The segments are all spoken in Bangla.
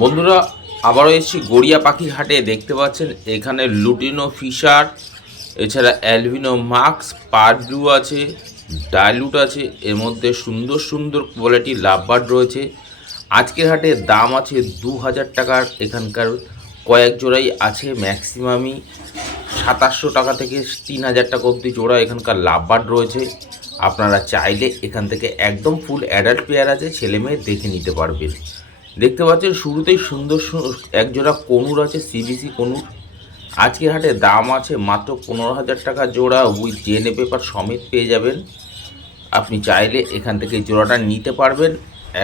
বন্ধুরা, আবারও এসেছি গড়িয়া পাখির হাটে। দেখতে পাচ্ছেন এখানে লুটিনো ফিশার, এছাড়া অ্যালবিনো মাক্স, পার ব্লু আছে, ডাইলুট আছে। এর মধ্যে সুন্দর সুন্দর কোয়ালিটির লাভবার্ড রয়েছে। আজকের হাটে দাম আছে 2000 টাকার। এখানকার কয়েক জোড়াই আছে, ম্যাক্সিমামই 2700 টাকা থেকে 3000 টাকা অবধি জোড়া এখানকার লাভবার্ড রয়েছে। আপনারা চাইলে এখান থেকে একদম ফুল অ্যাডাল্ট পেয়ার আছে, ছেলে মেয়ে দেখে নিতে পারবেন। দেখতে পাচ্ছেন শুরুতেই সুন্দর একজোড়া কনুর আছে, সিবিসি কনুর। আজকের হাটে দাম আছে মাত্র 15,000 টাকা জোড়া, উইথ ডিএনএ পেপার সমেত পেয়ে যাবেন। আপনি চাইলে এখান থেকে জোড়াটা নিতে পারবেন।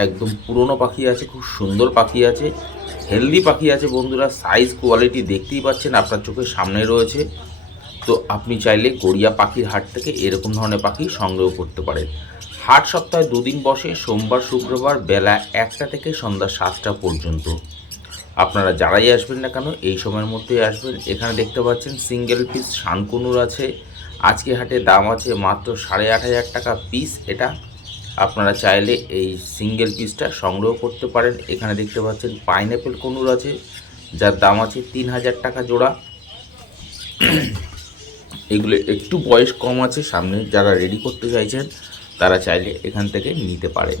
একদম পুরনো পাখি আছে, খুব সুন্দর পাখি আছে, হেলদি পাখি আছে বন্ধুরা। সাইজ কোয়ালিটি দেখতেই পাচ্ছেন, আপনার চোখের সামনে রয়েছে। তো আপনি চাইলে গড়িয়া পাখির হাট থেকে এরকম ধরনের পাখি সংগ্রহ করতে পারেন। হাট সপ্তাহে দুদিন বসে, সোমবার শুক্রবার বেলা 1টা থেকে সন্ধ্যা 7টা পর্যন্ত। আপনারা যারাই আসবেন না কেন এই সময়ের মধ্যেই আসবেন। এখানে দেখতে পাচ্ছেন সিঙ্গেল পিস শানকুনুর আছে। আজকে হাটে দাম আছে মাত্র 8,500 টাকা পিস। এটা আপনারা চাইলে এই সিঙ্গেল পিসটা সংগ্রহ করতে পারেন। এখানে দেখতে পাচ্ছেন পাইনঅ্যাপেল কনুর আছে, যার দাম আছে 3,000 টাকা জোড়া। এগুলো একটু বয়স কম আছে, সামনে যারা রেডি করতে চাইছেন তারা চাইলে এখান থেকে নিতে পারেন।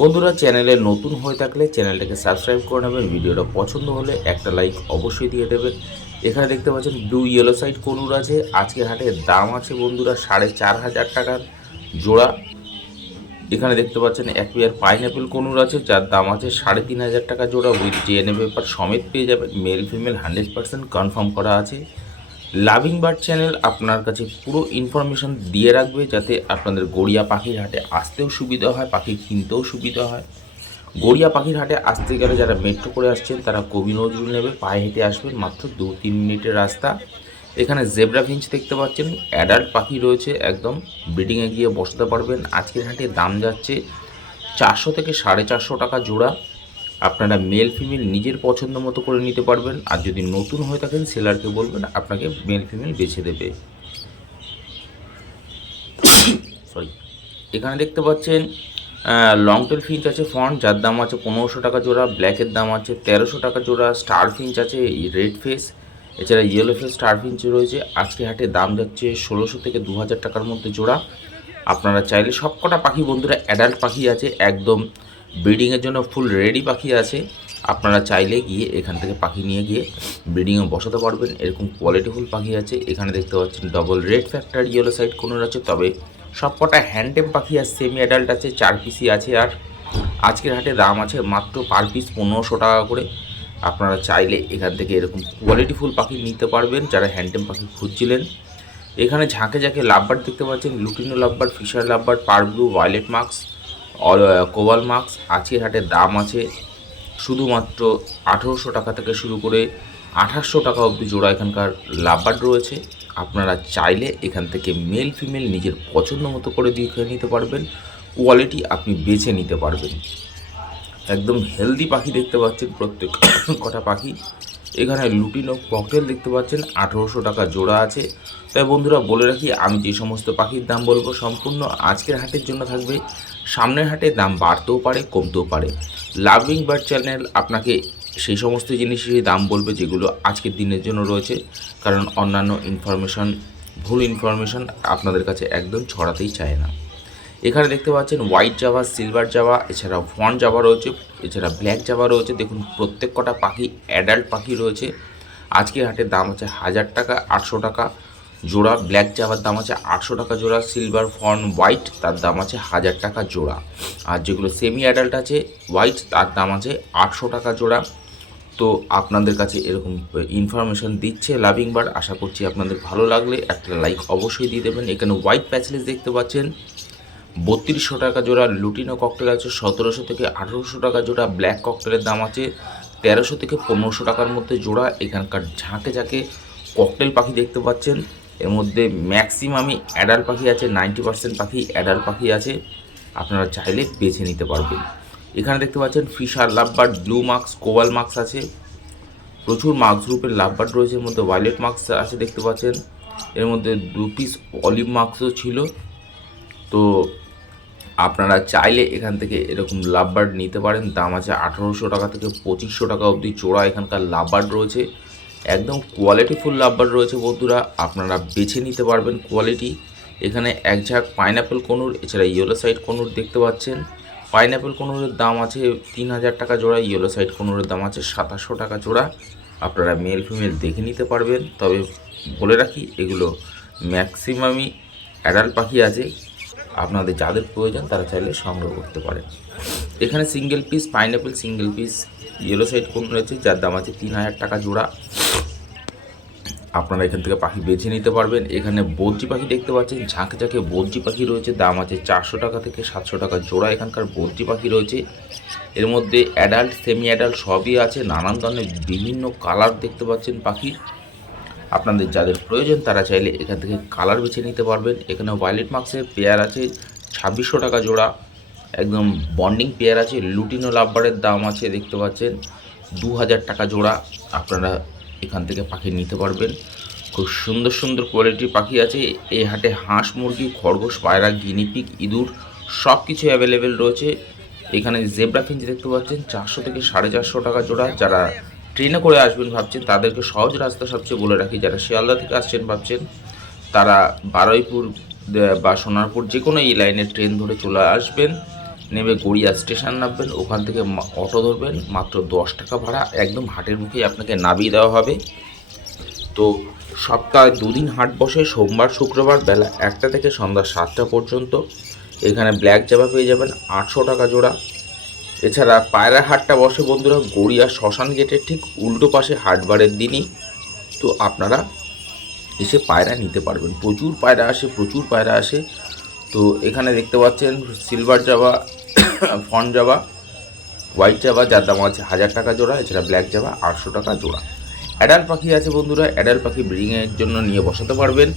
বন্ধুরা, চ্যানেলে নতুন হয়ে থাকলে চ্যানেলটাকে সাবস্ক্রাইব করে নেবেন। ভিডিওটা পছন্দ হলে একটা লাইক অবশ্যই দিয়ে দেবেন। এখানে দেখতে পাচ্ছেন ব্লু ইয়েলো সাইড কনুর আছে। আজকের হাটে দাম আছে বন্ধুরা 4,500 টাকার জোড়া। এখানে দেখতে পাচ্ছেন এক পেয়ার পাইনঅ্যাপেল কনুর আছে, যার দাম আছে 3,500 টাকা জোড়া, উইথ ডিএনএ পেপার সমেত পেয়ে যাবেন। মেল ফিমেল 100% কনফার্ম করা আছে। লাভিং বার্ড চ্যানেল আপনার কাছে পুরো ইনফরমেশন দিয়ে রাখবে, যাতে আপনাদের গড়িয়া পাখির হাটে আসতেও সুবিধা হয়, পাখি কিনতেও সুবিধা হয়। গড়িয়া পাখির হাটে আসতে গেলে যারা মেট্রো করে আসছেন তারা কবি নজরুল নেবে, পায়ে হেঁটে আসবেন, মাত্র 2-3 মিনিটের রাস্তা। এখানে জেব্রা ফিঞ্চ দেখতে পাচ্ছেন, অ্যাডাল্ট পাখি রয়েছে, একদম ব্রিডিংয়ে গিয়ে বসাতে পারবেন। আজকের হাটে দাম যাচ্ছে 400 থেকে 450 টাকা জোড়া। আপনারা মেল ফিমেল নিজের পছন্দ মতো করে নিতে পারবেন। আর যদি নতুন হয়ে থাকেন সেলারকে বলবেন আপনাকে মেল ফিমেল বেছে দেবে। সরি। এখানে দেখতে পাচ্ছেন লং টেল ফিঞ্চ আছে ফন্ট, যার দাম আছে 1500 টাকা জোড়া। ব্ল্যাকের দাম আছে 1300 টাকা জোড়া। স্টার ফিঞ্চ আছে রেড ফেস, এছাড়া ইয়েলো ফেস স্টার ফিঞ্চ রয়েছে। আজকে হাটে দাম যাচ্ছে 1600 থেকে 2000 টাকার মধ্যে জোড়া। আপনারা চাইলে সবকটা পাখি বন্ধুরা অ্যাডাল্ট পাখি আছে, একদম ব্রিডিংয়ের জন্য ফুল রেডি পাখি আছে। আপনারা চাইলে গিয়ে এখান থেকে পাখি নিয়ে গিয়ে ব্রিডিংয়ে বসাতে পারবেন। এরকম কোয়ালিটিফুল পাখি আছে। এখানে দেখতে পাচ্ছেন double red factor yellow side কোনোর আছে, তবে সবকটা হ্যান্ডটেম পাখি আর সেমি অ্যাডাল্ট আছে, 4 পিসই আছে। আর আজকের হাটে দাম আছে মাত্র পার পিস 1500 টাকা করে। আপনারা চাইলে এখান থেকে এরকম কোয়ালিটিফুল পাখি নিতে পারবেন যারা হ্যান্ডটেম পাখি খুঁজছিলেন। এখানে ঝাঁকে ঝাঁকে লাভবার্ড দেখতে পাচ্ছেন, লুটিনো লাভবার্ড, ফিশার লাভবার্ড, পার blue, violet masks, cobalt marks. আজকের হাটে দাম আছে শুধুমাত্র 1800 টাকা থেকে শুরু করে 2800 টাকা অবধি জোড়া এখানকার লাভবার্ড রয়েছে। আপনারা চাইলে এখান থেকে মেল ফিমেল নিজের পছন্দ মতো করে দেখে নিতে পারবেন, কোয়ালিটি আপনি বেছে নিতে পারবেন। একদম হেলদি পাখি দেখতে পাচ্ছেন প্রত্যেক কটা পাখি। এখানে লুটিনো ককটেল দেখতে পাচ্ছেন 1800 টাকা জোড়া আছে। তাই বন্ধুরা বলে রাখি, আমি যে সমস্ত পাখির দাম বলবো সম্পূর্ণ আজকের হাটের জন্য থাকবে। সামনের হাটে দাম বাড়তেও পারে, কমতেও পারে। লাভিং বার্ড চ্যানেল আপনাকে সেই সমস্ত জিনিসেরই দাম বলবে যেগুলো আজকের দিনের জন্য রয়েছে, কারণ অন্যান্য ইনফরমেশন, ভুল ইনফরমেশন আপনাদের কাছে একদম ছড়াতেই চায় না। এখানে দেখতে পাচ্ছেন হোয়াইট জাভা, সিলভার জাভা, এছাড়া ফন জাভা রয়েছে, এছাড়া ব্ল্যাক জাভা রয়েছে। দেখুন প্রত্যেক কটা পাখি অ্যাডাল্ট পাখি রয়েছে। আজকের হাটের দাম আছে 1000 টাকা, 800 টাকা জোড়া। ব্ল্যাক জাভার দাম আছে 800 টাকা জোড়া। সিলভার ফন হোয়াইট তার দাম আছে 1000 টাকা জোড়া। আর যেগুলো সেমি অ্যাডাল্ট আছে হোয়াইট, তার দাম আছে 800 টাকা জোড়া। তো আপনাদের কাছে এরকম ইনফরমেশন দিচ্ছে লাভিং বার্ড। আশা করছি আপনাদের ভালো লাগলে একটা লাইক অবশ্যই দিয়ে দেবেন। এখানে হোয়াইট প্যাচলেস দেখতে পাচ্ছেন 3200 টাকা জোড়া। লুটিনো ককটেল আছে 1700 থেকে 1800 টাকা জোড়া। ব্ল্যাক ককটেলের দাম আছে 1300 থেকে 1500 টাকার মধ্যে জোড়া। এখানকার ঝাঁকে ঝাঁকে ককটেল পাখি দেখতে পাচ্ছেন, এর মধ্যে ম্যাক্সিমামই অ্যাডাল্ট পাখি আছে, 90% পাখি অ্যাডাল্ট পাখি আছে। আপনারা চাইলে বেছে নিতে পারবেন। এখানে দেখতে পাচ্ছেন fisher lovebird, blue masks, cobalt masks আছে। প্রচুর মার্কস গ্রুপের লাভবার্ড রয়েছে, এর মধ্যে ভায়োলেট মার্কস আছে দেখতে পাচ্ছেন। এর মধ্যে 2 পিস অলিভ মার্কসও ছিল। তো আপনারা চাইলে এখান থেকে এরকম লাভবার্ড নিতে পারেন। দাম আছে 1800 টাকা থেকে 2500 টাকা অবধি জোড়া এখানকার লাভবার্ড রয়েছে। একদম কোয়ালিটিফুল লাভবার্ড রয়েছে বন্ধুরা, আপনারা বেছে নিতে পারবেন কোয়ালিটি। এখানে এক ঝাঁক পাইনঅ্যাপেল কনুর, এছাড়া ইয়েলো সাইড কনুর দেখতে পাচ্ছেন। পাইনঅ্যাপেল কনুরের দাম আছে 3000 টাকা জোড়া, ইয়েলো সাইড কনুরের দাম আছে 2700 টাকা জোড়া। আপনারা মেল ফিমেল দেখে নিতে পারবেন। তবে বলে রাখি, এগুলো ম্যাক্সিমামই অ্যাডাল্ট পাখি আছে। আপনাদের যাদের প্রয়োজন তারা চাইলে সংগ্রহ করতে পারেন। এখানে single piece pineapple, single piece yellow side কোন রয়েছে, যার দাম আছে 3000 টাকা জোড়া। আপনারা এখান থেকে পাখি বেছে নিতে পারবেন। এখানে বদ্রি পাখি দেখতে পাচ্ছেন, ঝাঁকে ঝাঁকে বদ্রি পাখি রয়েছে। দাম আছে 400 টাকা থেকে 700 টাকা জোড়া এখানকার বদ্রি পাখি রয়েছে। এর মধ্যে অ্যাডাল্ট, সেমি অ্যাডাল্ট সবই আছে। নানান ধরনের বিভিন্ন কালার দেখতে পাচ্ছেন পাখির। আপনাদের যাদের প্রয়োজন তারা চাইলে এখান থেকে কালার বেছে নিতে পারবেন। এখানে ভায়োলেট মার্কসের পেয়ার আছে 2600 টাকা জোড়া, একদম বন্ডিং পেয়ার আছে। লুটিনো লাভবারের দাম আছে দেখতে পাচ্ছেন 2000 টাকা জোড়া। আপনারা এখান থেকে পাখি নিতে পারবেন। খুব সুন্দর সুন্দর কোয়ালিটির পাখি আছে এই হাটে। হাঁস, মুরগি, খরগোশ, পায়রা, গিনিপিগ, ইঁদুর সব কিছু অ্যাভেলেবেল রয়েছে। এখানে জেব্রা ফিঞ্চ দেখতে পাচ্ছেন 400 থেকে 450 টাকা জোড়া। যারা ট্রেনে করে আসবেন ভাবছেন তাদেরকে সহজ রাস্তা সবচেয়ে বলে রাখি, যারা শিয়ালদা থেকে আসছেন ভাবছেন তারা বারুইপুর বা সোনারপুর যে কোনো এই লাইনে ট্রেন ধরে চলে আসবেন। নেমে গড়িয়া স্টেশন নামবেন, ওখান থেকে অটো ধরবেন, মাত্র 10 টাকা ভাড়া। একদম হাটের মুখেই আপনাকে নামিয়ে দেওয়া হবে। তো সপ্তাহে 2 দিন হাট বসে, সোমবার শুক্রবার বেলা 1টা থেকে সন্ধ্যা 7টা পর্যন্ত। এখানে ব্ল্যাক জাভা পেয়ে যাবেন 800 টাকা জোড়া। এছাড়া পায়রা হাটটা বসে বন্ধুরা গড়িয়া শ্মশান গেটের ঠিক উল্টো পাশে হাটবারের দিনই। তো আপনারা এসে পায়রা নিতে পারবেন। প্রচুর পায়রা আসে। তো এখানে দেখতে পাচ্ছেন silver Java, fawn Java, white Java, যার দাম আছে 1000 টাকা জোড়া। এছাড়া ব্ল্যাক জাভা 800 টাকা জোড়া। অ্যাডাল্ট পাখি আছে বন্ধুরা, অ্যাডাল্ট পাখি ব্রিডিংয়ের জন্য নিয়ে বসাতে পারবেন।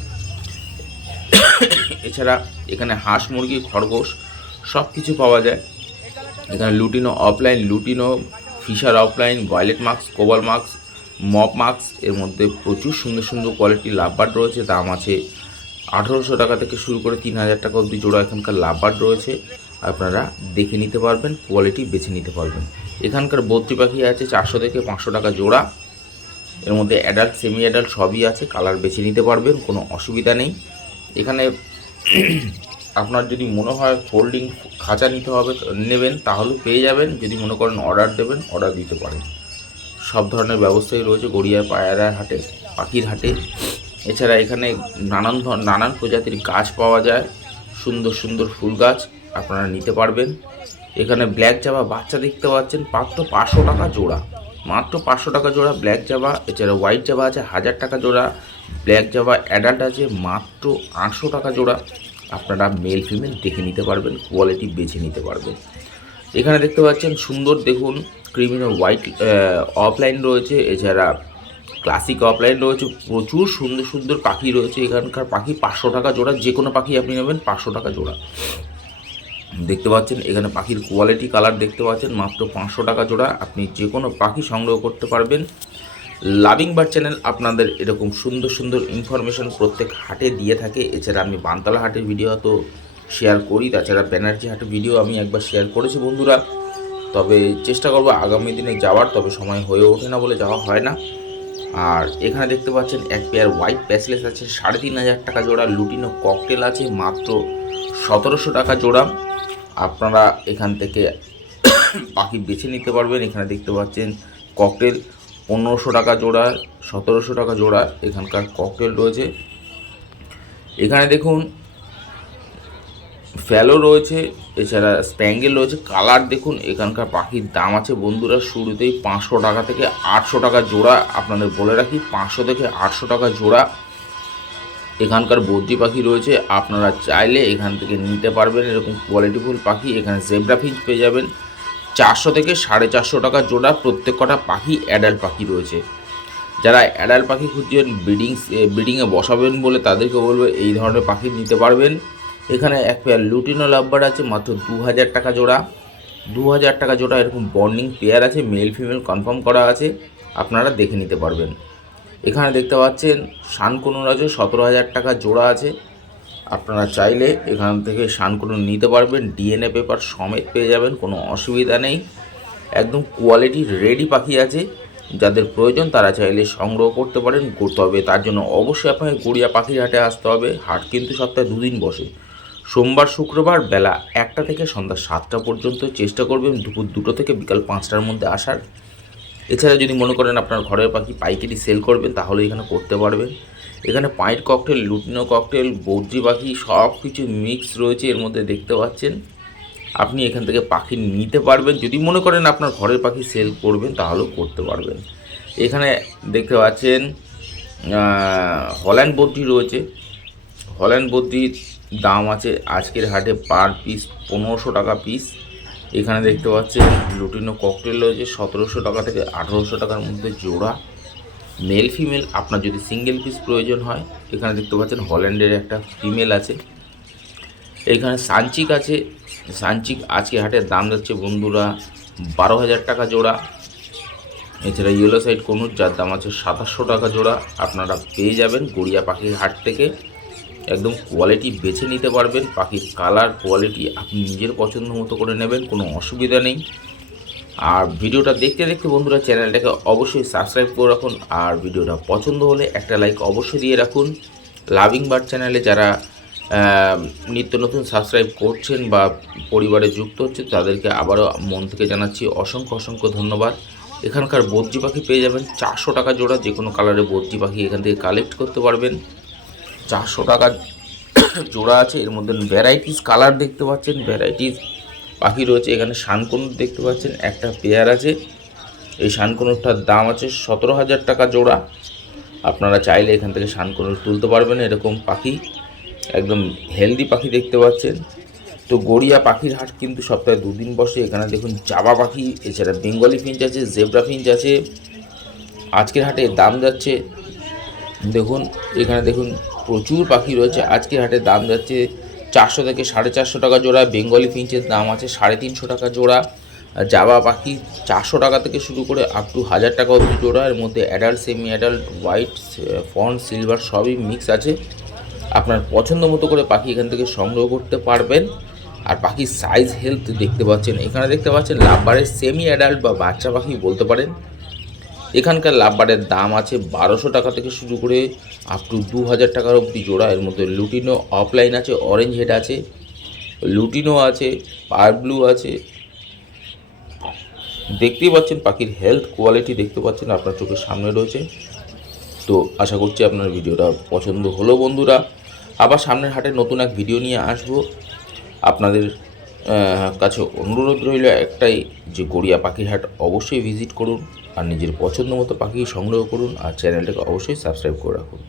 এছাড়া এখানে হাঁস, মুরগি, খরগোশ সব কিছু পাওয়া যায়। এখানে lutino opaline, lutino, fisher opaline, violet masks, cobalt masks, mauve masks, এর মধ্যে প্রচুর সুন্দর সুন্দর কোয়ালিটির লাভবার্ড রয়েছে। দাম আছে 1800 টাকা থেকে শুরু করে 3000 টাকা অবধি জোড়া এখানকার লাভবার্ড রয়েছে। আপনারা দেখে নিতে পারবেন, কোয়ালিটি বেছে নিতে পারবেন। এখানকার বদ্রি পাখি আছে 400 থেকে 500 টাকা জোড়া। এর মধ্যে অ্যাডাল্ট, সেমি অ্যাডাল্ট সবই আছে। কালার বেছে নিতে পারবেন, কোনো অসুবিধা নেই। এখানে আপনার যদি মনে হয় ফোল্ডিং খাঁচা নিতে হবে নেবেন তাহলে পেয়ে যাবেন। যদি মনে করেন অর্ডার দেবেন, অর্ডার দিতে পারেন। সব ধরনের ব্যবস্থাই রয়েছে গড়িয়ার পায়রা হাটে, পাখির হাটে। এছাড়া এখানে নানান প্রজাতির গাছ পাওয়া যায়, সুন্দর সুন্দর ফুল গাছ আপনারা নিতে পারবেন। এখানে ব্ল্যাক জাভা বাচ্চা দেখতে পাচ্ছেন মাত্র 500 টাকা জোড়া, মাত্র 500 টাকা জোড়া ব্ল্যাক জাভা। এছাড়া হোয়াইট জাভা আছে 1000 টাকা জোড়া। ব্ল্যাক জাভা অ্যাডাল্ট আছে মাত্র 800 টাকা জোড়া। আপনারা মেল ফিমেল দেখে নিতে পারবেন, কোয়ালিটি বেছে নিতে পারবেন। এখানে দেখতে পাচ্ছেন সুন্দর দেখুন ক্রিমিনাল হোয়াইট অফলাইন রয়েছে। এছাড়া ক্লাসিক অফলাইন রয়েছে। প্রচুর সুন্দর সুন্দর পাখি রয়েছে। এখানকার পাখি 500 টাকা জোড়া। যে কোনো পাখি আপনি নেবেন 500 টাকা জোড়া। দেখতে পাচ্ছেন এখানে পাখির কোয়ালিটি, কালার দেখতে পাচ্ছেন মাত্র 500 টাকা জোড়া। আপনি যে কোনো পাখি সংগ্রহ করতে পারবেন। লাভিং বার্ড চ্যানেল আপনাদের এরকম সুন্দর সুন্দর ইনফরমেশন প্রত্যেক হাটে দিয়ে থাকে। এছাড়া আমি বানতলা হাটের ভিডিও তো শেয়ার করি, তাছাড়া ব্যানার্জি হাটের ভিডিও আমি একবার শেয়ার করেছি বন্ধুরা। তবে চেষ্টা করবো আগামী দিনে যাওয়ার, তবে সময় হয়ে ওঠে না বলে যাওয়া হয় না। আর এখানে দেখতে পাচ্ছেন এক পেয়ার হোয়াইট প্যাসলেস আছে 3500 টাকা জোড়া। লুটিনো ককটেল আছে মাত্র 1700 টাকা জোড়া। আপনারা এখান থেকে পাখি বেছে নিতে পারবেন। এখানে দেখতে পাচ্ছেন ককটেল 1500 টাকা জোড়া, 1700 টাকা জোড়া এখানকার ককটেল রয়েছে। এখানে দেখুন ফ্যালো রয়েছে, এছাড়া স্প্যাঙ্গেল রয়েছে। কালার দেখুন এখানকার পাখির দাম আছে বন্ধুরা শুরুতেই 500 টাকা থেকে 800 টাকা জোড়া। আপনাদের বলে রাখি 500 থেকে 800 টাকা জোড়া এখানকার বদ্রি পাখি রয়েছে। আপনারা চাইলে এখান থেকে নিতে পারবেন এরকম কোয়ালিটিফুল পাখি। এখানে জেব্রা ফিঞ্চ পেয়ে যাবেন 400 থেকে 450 টাকা জোড়া। প্রত্যেক কটা পাখি অ্যাডাল্ট পাখি রয়েছে। যারা অ্যাডাল্ট পাখি খুঁজছেন ব্রিডিংয়ে বসাবেন বলে তাদেরকে বলবো এই ধরনের পাখি নিতে পারবেন। এখানে এক পেয়ার লুটিনো লাভবার্ড আছে মাত্র 2000 টাকা জোড়া। 2000 টাকা জোড়া এরকম বন্ডিং পেয়ার আছে, মেল ফিমেল কনফার্ম করা আছে। আপনারা দেখে নিতে পারবেন। এখানে দেখতে পাচ্ছেন শানকনুর আছে 17000 টাকা জোড়া আছে। আপনারা চাইলে এখান থেকে শানকুনুর নিতে পারবেন, ডিএনএ পেপার সমেত পেয়ে যাবেন, কোনো অসুবিধা নেই। একদম কোয়ালিটির রেডি পাখি আছে, যাদের প্রয়োজন তারা চাইলে সংগ্রহ করতে পারেন। তবে তার জন্য অবশ্যই আপনাকে গড়িয়া পাখির হাটে আসতে হবে। হাট কিন্তু সপ্তাহে 2 দিন বসে, সোমবার শুক্রবার বেলা 1টা থেকে সন্ধ্যা 7টা পর্যন্ত। চেষ্টা করবেন দুপুর 2টো থেকে বিকাল 5টার মধ্যে আসার। এছাড়া যদি মনে করেন আপনার ঘরের পাখি পাইকারি সেল করবেন তাহলে এখানে করতে পারবেন। এখানে পাইট ককটেল, লুটিনো ককটেল, বদ্রি পাখি সব কিছু মিক্স রয়েছে এর মধ্যে দেখতে পাচ্ছেন। আপনি এখান থেকে পাখি নিতে পারবেন। যদি মনে করেন আপনার ঘরের পাখি সেল করবেন তাহলেও করতে পারবেন। এখানে দেখতে পাচ্ছেন হল্যান্ড বদ্রি রয়েছে। হল্যান্ড বদ্রির দাম আছে আজকের হাটে পার পিস 1500 টাকা পিস। এখানে দেখতে পাচ্ছেন লুটিনো ককটেল রয়েছে 1700 টাকা থেকে 1800 টাকার মধ্যে জোড়া, মেল ফিমেল। আপনার যদি সিঙ্গেল পিস প্রয়োজন হয়, এখানে দেখতে পাচ্ছেন হল্যান্ডের একটা ফিমেল আছে। এইখানে সানচিক আছে। সানচিক আজকে হাটের দাম যাচ্ছে বন্ধুরা 12,000 টাকা জোড়া। এছাড়া ইয়েলো সাইড কনুর, যার দাম আছে 2700 টাকা জোড়া। আপনারা পেয়ে যাবেন গড়িয়া পাখির হাট থেকে। একদম কোয়ালিটি বেছে নিতে পারবেন, পাখির কালার কোয়ালিটি আপনি নিজের পছন্দ মতো করে নেবেন, কোনো অসুবিধা নেই। আর ভিডিওটা দেখতে দেখতে বন্ধুরা চ্যানেলটাকে অবশ্যই সাবস্ক্রাইব করে রাখুন। আর ভিডিওটা পছন্দ হলে একটা লাইক অবশ্যই দিয়ে রাখুন। লাভিং বার্ড চ্যানেলে যারা নিত্য নতুন সাবস্ক্রাইব করছেন বা পরিবারে যুক্ত হচ্ছে তাদেরকে আবারও মন থেকে জানাচ্ছি অসংখ্য অসংখ্য ধন্যবাদ। এখানকার বদ্রি পাখি পেয়ে যাবেন 400 টাকা জোড়া। যে কোনো কালারের বদ্রি পাখি এখান থেকে কালেক্ট করতে পারবেন। 400 টাকা জোড়া আছে। এর মধ্যে ভ্যারাইটিস কালার দেখতে পাচ্ছেন, ভ্যারাইটিস পাখি রয়েছে। এখানে শানকনুর দেখতে পাচ্ছেন একটা পেয়ার আছে। এই শানকনুরটার দাম আছে 17,000 টাকা জোড়া। আপনারা চাইলে এখান থেকে শানকনুর তুলতে পারবেন। এরকম পাখি একদম হেলদি পাখি দেখতে পাচ্ছেন। তো গড়িয়া পাখির হাট কিন্তু সপ্তাহে 2 দিন বসে। এখানে দেখুন জাবা পাখি, এছাড়া বেঙ্গলি ফিঞ্চ আছে, জেব্রা ফিঞ্চ আছে। আজকের হাটে দাম যাচ্ছে দেখুন, এখানে দেখুন প্রচুর পাখি রয়েছে। আজকের হাটে দাম যাচ্ছে 400 থেকে 450 টাকা জোড়া। বেঙ্গলি ফিঞ্চের দাম আছে 350 টাকা জোড়া। জাবা পাখি 400 টাকা থেকে শুরু করে আপ টু 1000 টাকা অবধি জোড়া। এর মধ্যে adult, semi adult, white, fawn, silver সবই মিক্স আছে। আপনার পছন্দ মতো করে পাখি এখান থেকে সংগ্রহ করতে পারবেন। আর পাখির সাইজ হেলথ দেখতে পাচ্ছেন। এখানে দেখতে পাচ্ছেন লাভবারের সেমি অ্যাডাল্ট বা বাচ্চা পাখি বলতে পারেন। এখানকার লাভবারের দাম আছে 1200 টাকা থেকে শুরু করে আপ টু 2000 টাকার অবধি জোড়া। এর মধ্যে লুটিনো অফলাইন আছে, অরেঞ্জ হেড আছে, লুটিনো আছে, পার ব্লু আছে। দেখতেই পাচ্ছেন পাখির হেলথ কোয়ালিটি দেখতে পাচ্ছেন, আপনার চোখের সামনে রয়েছে। তো আশা করছি আপনার ভিডিওটা পছন্দ হলো বন্ধুরা। আবার সামনের হাটে নতুন এক ভিডিও নিয়ে আসবো। আপনাদের কাছে অনুরোধ রইল একটাই, যে গড়িয়া পাখির হাট অবশ্যই ভিজিট করুন আর নিজের পছন্দ মতো পাখি সংগ্রহ করুন। আর চ্যানেলটাকে অবশ্যই সাবস্ক্রাইব করে রাখুন।